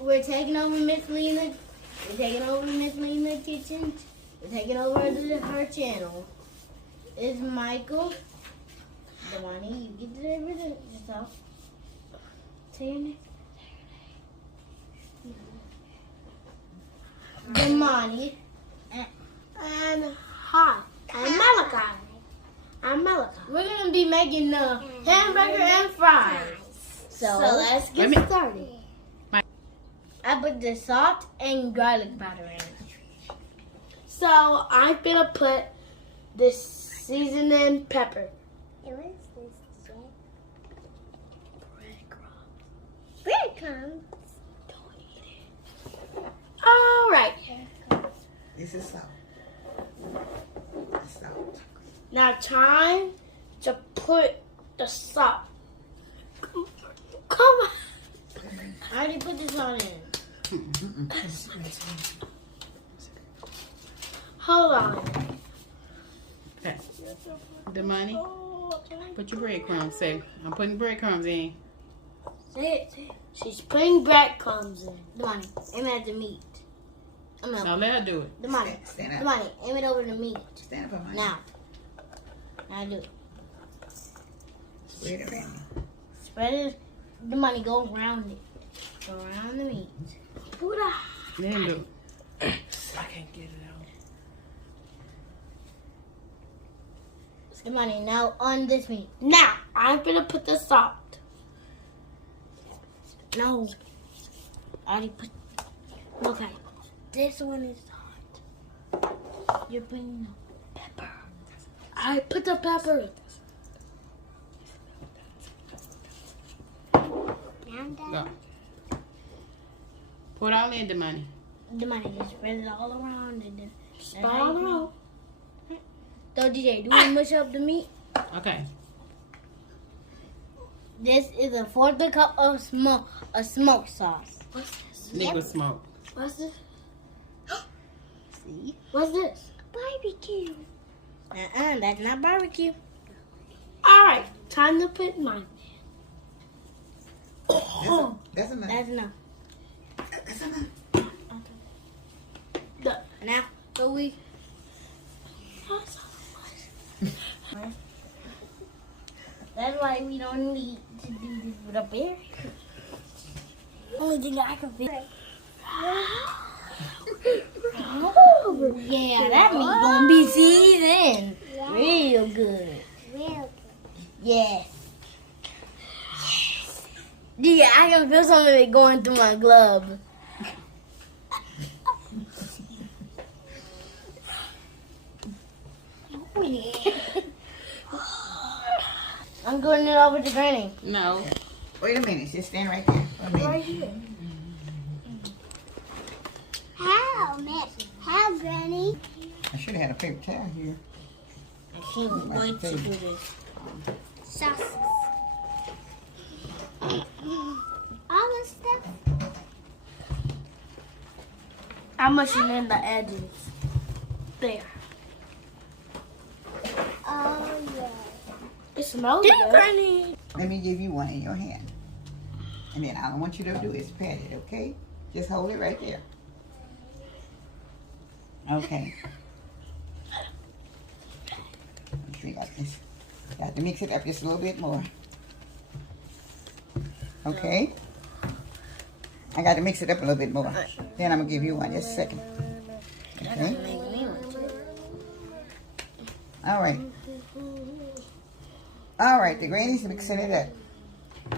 We're taking over Miss Lena. We're taking over Miss Lena's kitchen. We're taking over her channel. It's Michael. Devani, you get everything yourself. Say your name. Devani. And hi, I'm Malachi. I'm Malachi. We're gonna be making the hamburger and fries. So let's get started. I put the salt and garlic powder in. So I'm gonna put the seasoning pepper. What is this, Jay? Breadcrumbs. Breadcrumbs. Don't eat it. All right. This is salt. That's salt. Now time to put the salt. Come on. I already put the salt in. Hold on. Okay. The money. Put your breadcrumbs. Say, I'm putting breadcrumbs in. Say it. She's putting breadcrumbs in. Devani, aim at the meat. Now let her do it. Devani, Stand up. Devani, aim it over the meat. Stand up on my Now. Now do it. Spread it around. Spread it. Devani, go around it. Go around the meat. Then do it. I can't get it out. Devani, now on this meat. Now I'm gonna put the salt. No. I already put. Okay. This one is hot. You're putting Pepper. I put the pepper. Now I'm done. Go. Put all in the money. Devani, just spread it all around and then. Spread it out. So DJ, do we mush up the meat? Okay. This is a fourth cup of smoked sauce. What's this? Liquid smoke. What's this? See? What's this? Barbecue. That's not barbecue. All right. Time to put mine. That's enough. That's enough. That's enough. Now, so we. That's why we don't need to do this with a bear. Only thing I can feel. Oh, yeah, that meat gonna be seasoned real good. Real good. Yeah. Yeah, I can feel some of it going through my glove. Oh, yeah. I'm going it over to Granny. No. Wait a minute. Just stand right there. Wait a minute. Right here. How, Granny? I should have had a paper towel here. I can't wait to do this. Sauces. All this stuff. I'm mushing in the edges. There. Oh, yeah. It smells good. Granny. Let me give you one in your hand. And then all I want you to do is pat it, okay? Just hold it right there. Okay. Let's see like this. Got to mix it up just a little bit more. Okay? I got to mix it up a little bit more. Then I'm going to give you one. Just a second. Okay? All right. All right, the granny's mixing it up.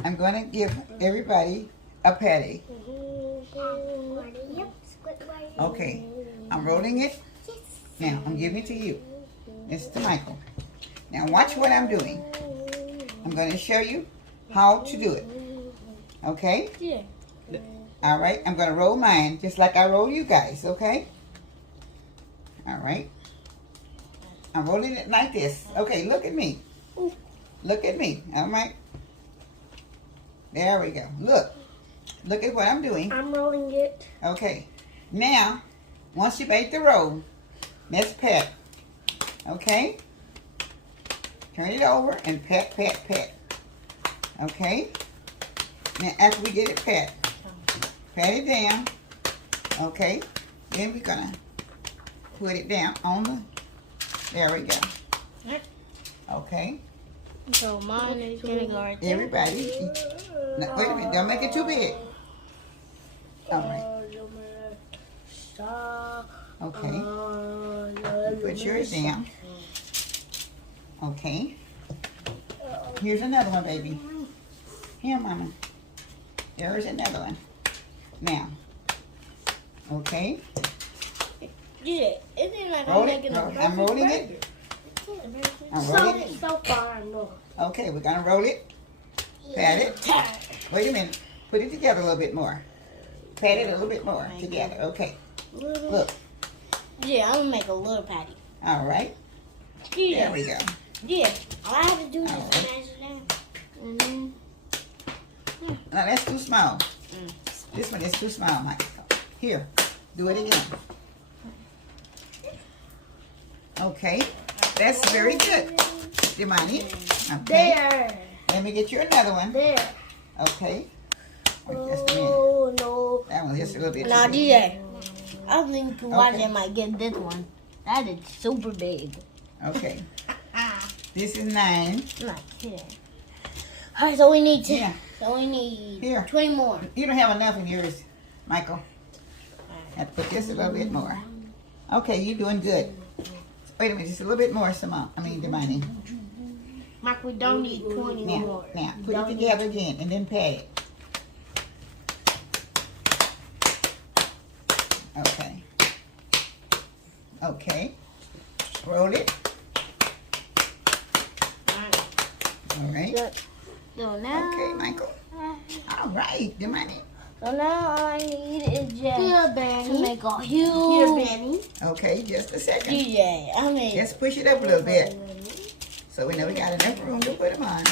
I'm going to give everybody a patty. Okay, I'm rolling it. Now, I'm giving it to you. This is to Michael. Now, watch what I'm doing. I'm going to show you how to do it. Okay? Yeah. All right, I'm going to roll mine just like I roll you guys, okay? All right. I'm rolling it like this. Okay, look at me. Look at me. All right. There we go. Look. Look at what I'm doing. I'm rolling it. Okay. Now, once you make the roll, let's pat. Okay? Turn it over and pat, pat, pat. Okay? Now, after we get it pat pat it down. Okay. Then we're gonna put it down on the. There we go. Okay. So mine is gonna go right there. Everybody. Now, wait a minute. Don't make it too big. All right. Okay. Put yours down. Okay. Here's another one, baby. Here, Mama. There's another one. Now. Okay. Yeah, it ain't like Roll I'm it. making Roll. a I'm rolling it. I'm rolling it. So far, I know. Okay, we're gonna roll it. Pat it. Wait a minute. Put it together a little bit more. Pat it a little bit more together. Okay. Look. Yeah, I'm gonna make a little patty. All right. Yeah. There we go. Yeah. All I have to do is All right. smash it down. And Now that's too small. This one is too small, Mike. Here. Do it again. Okay. That's very good. Demani. Okay. There. Let me get you another one. There. Okay. Wait just a minute. Oh, no. That one's just a little bit now, too big. DJ, I think watch Okay. I might get this one. That is super big. Okay. This is 9. I'm not kidding. All right, so we need to. Yeah. So we need Here. 20 more. You don't have enough in yours, Michael. Have to put this a little bit more. Okay, you're doing good. Wait a minute, just a little bit more, Simone. Demani. Mark, we don't need 20 Now, more. put it together again and then pat it. Okay. Okay. Roll it. All right. So now, Okay, Michael. All right, Demani. so now all I need is just Here, to Benny. make a Here, huge Benny. Okay, just a second. DJ. I mean, Just push it up a little bit so we know we got enough room to put them on.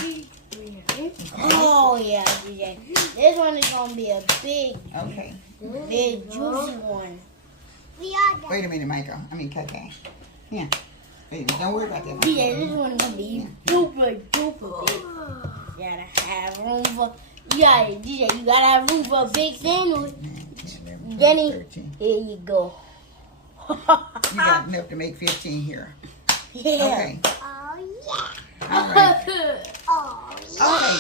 oh yeah, DJ. This one is gonna be a big, Okay. big juicy one. We are done. Wait a minute, Michael. Kaka. Yeah. Wait a minute. Don't worry about that. DJ, Michael. this one is gonna be super duper big. You gotta have room for. Yeah, DJ, you gotta have room for a big sandwich. 11, Jenny. 13. Here you go. You got enough to make 15 here. Yeah. Okay. Oh, yeah. All right. Oh, Okay.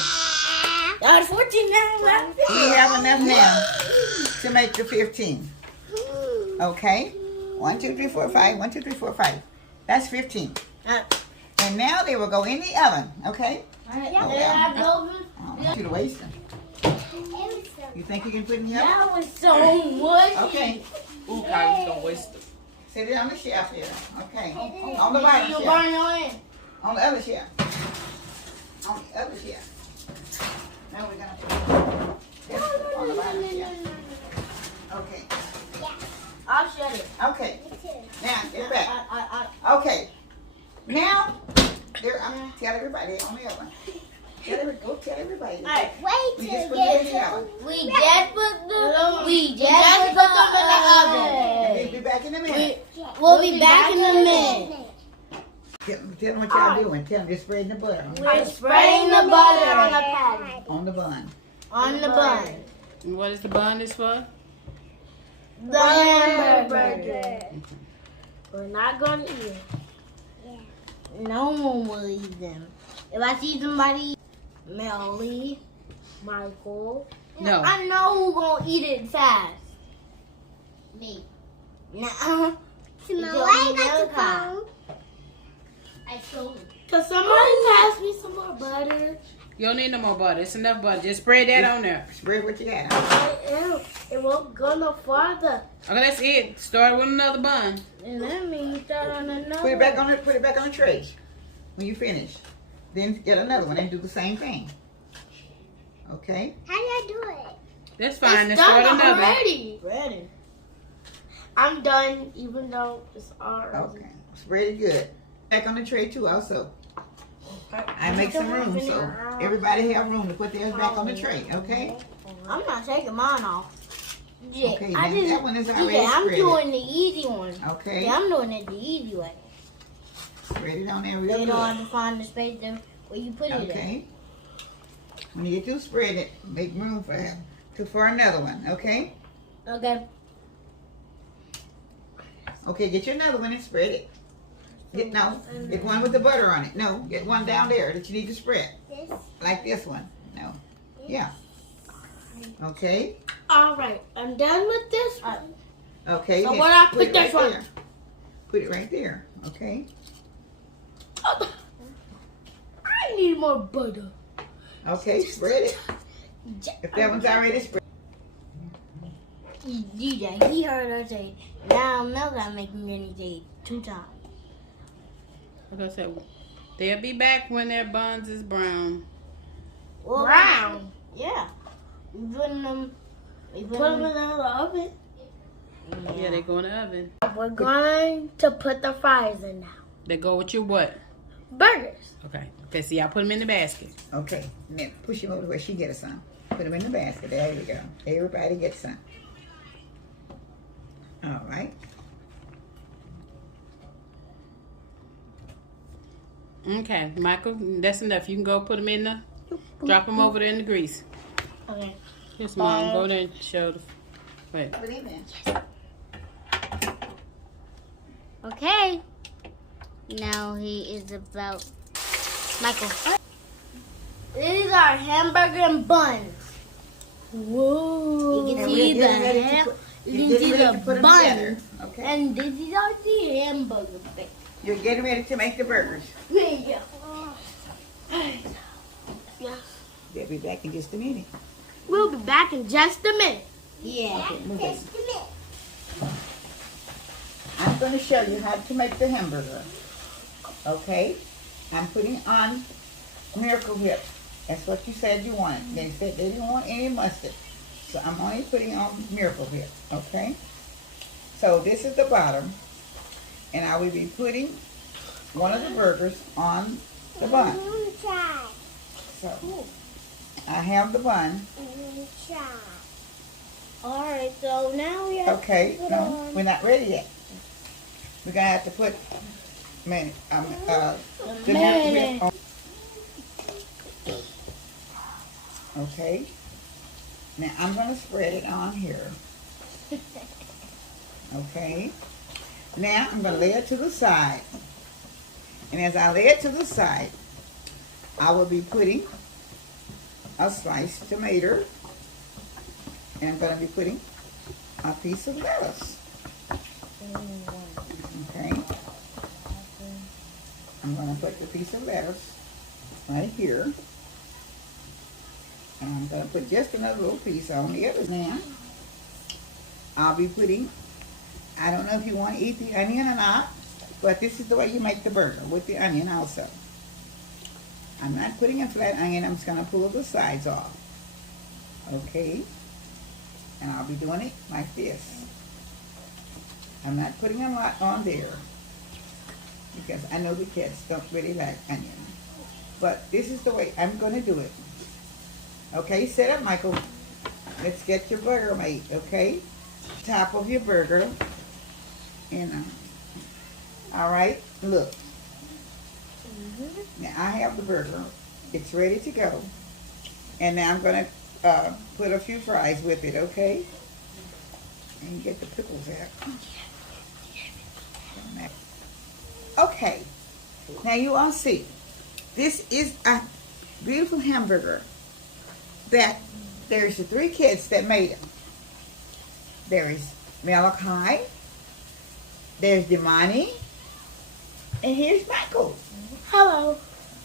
Y'all 14 now, right? We have enough now to make the 15. Okay. 1, 2, 3, 4, 5. 1, 2, 3, 4, 5. That's 15. And now they will go in the oven. Okay. Yeah, I don't want you to waste them. You think you can put in the oven? that was so much. Okay. Ooh, Kyle, you gonna waste it. Sit it on the shelf here. Okay. On the bottom You shelf. burn your hand. On the other shelf. On the other shelf. Now we're gonna put this on the bottom shelf. Okay. I'll shut it. Okay. Now get back. I, Okay. Now there. I'm gonna tell everybody on the other one. Go tell everybody. Alright. wait We till just you put it in get the to oven. we just put them in the oven. We'll be back in a minute. We'll be back in a minute. Tell them what y'all doing. Tell them you're spreading the butter We're spraying the butter on the patty. on the bun. On the bun. And what is the bun is for? The hamburger. We're not gonna eat it. No one will eat them. If I see somebody, Melly, Michael. No. I know who gonna eat it fast. Me. Nah. Why you got your phone? I told you. Can somebody pass me some more butter? You don't need no more butter. It's enough butter. Just spread that on there. Spread what you got. It won't go no farther. Okay, that's it. Start with another bun. And that means start on another. Put it back on the tray when you finish. Then get another one and do the same thing. Okay. How do I do it? That's fine. Let's Done start another. already. Ready. I'm done, even though it's already. Okay. Spread it good. Back on the tray too also. I make some room so everybody have room to put theirs back on the tray, okay? I'm not taking mine off. Yeah, Okay, I then just, that one is already yeah, I'm spread. doing the easy one. Okay. Yeah, I'm doing it the easy way. Spread it on there real You don't have good. to find the space there where you put it in. Okay. When you get through spread it, make room for another one, okay? Okay. Okay, get you another one and spread it. Get one with the butter on it. No, get one down there that you need to spread. This. Like this one. No. Yeah. Okay. All right, I'm done with this one. Okay. So then what I put it this right one? there. Put it right there. Okay. I need more butter. Okay, spread it. If that one's already spread. DJ, he heard her say, now Mel got making grenade 2 times. Like I said, they'll be back when their buns is brown. Well, Brown. Yeah. We putting them. Put them in the oven. Yeah, they go in the oven. We're going to put the fries in now. They go with your what? Burgers. Okay. Okay, see, I put them in the basket. Okay. Then push him over to where she gets some. Put them in the basket. There you go. Everybody gets some. All right. Okay, Michael, that's enough. You can go put them in the, drop them over there in the grease. Okay. Here's Mom. Go there and show the, wait. Put him in. Okay. Now he is about. Michael. These are hamburger and buns. Whoa. You can And see we're the getting ready to ham. put- You you're can getting see ready the to put 'em buns. together. Okay. And these are the hamburger bits. You're getting ready to make the burgers. Yeah. They'll be back in just a minute. We'll be back in just a minute. Yeah. Okay, move it. I'm going to show you how to make the hamburger. Okay? I'm putting on Miracle Whip. That's what you said you wanted. They said they didn't want any mustard. So I'm only putting on Miracle Whip. Okay? So this is the bottom. And I will be putting one of the burgers on the bun. So I have the bun. Alright, so now we have Okay, to put no, on we're not ready yet. We're gonna have to put the mayonnaise. on. Okay. Now I'm gonna spread it on here. Okay. Now I'm gonna lay it to the side. And as I lay it to the side, I will be putting a sliced tomato. And I'm going to be putting a piece of lettuce. Okay. I'm going to put the piece of lettuce right here. And I'm going to put just another little piece on the other now. I'll be putting, I don't know if you want to eat the onion or not, but this is the way you make the burger, with the onion also. I'm not putting a flat onion, I'm just going to pull the sides off. Okay. And I'll be doing it like this. I'm not putting a lot on there because I know the kids don't really like onion. But this is the way I'm going to do it. Okay, sit up, Michael. Let's get your burger made, okay? Top of your burger. And, all right, look. Now I have the burger. It's ready to go. And now I'm going to put a few fries with it, okay? And get the pickles out. Okay. Now you all see. This is a beautiful hamburger that there's the 3 kids that made it. There is Malachi. There's Demani. And here's Michael. Hello.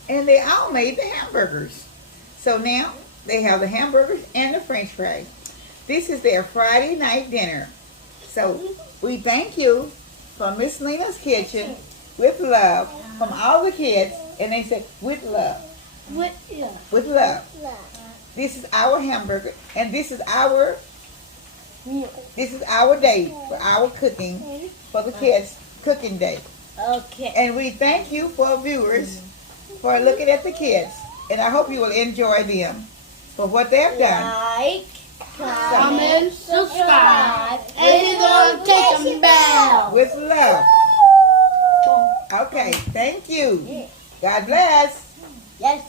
And they all made the hamburgers. So now they have the hamburgers and the french fries. This is their Friday night dinner. So we thank you from Miss Lena's Kitchen with love from all the kids. And they said, with love. With love. This is our hamburger. And this is our day for our cooking, for the kids' cooking day. Okay. And we thank you for viewers for looking at the kids. And I hope you will enjoy them for what they've done. Like, Comment, subscribe, and hit the notification bell. With love. Okay, thank you. God bless. Yes.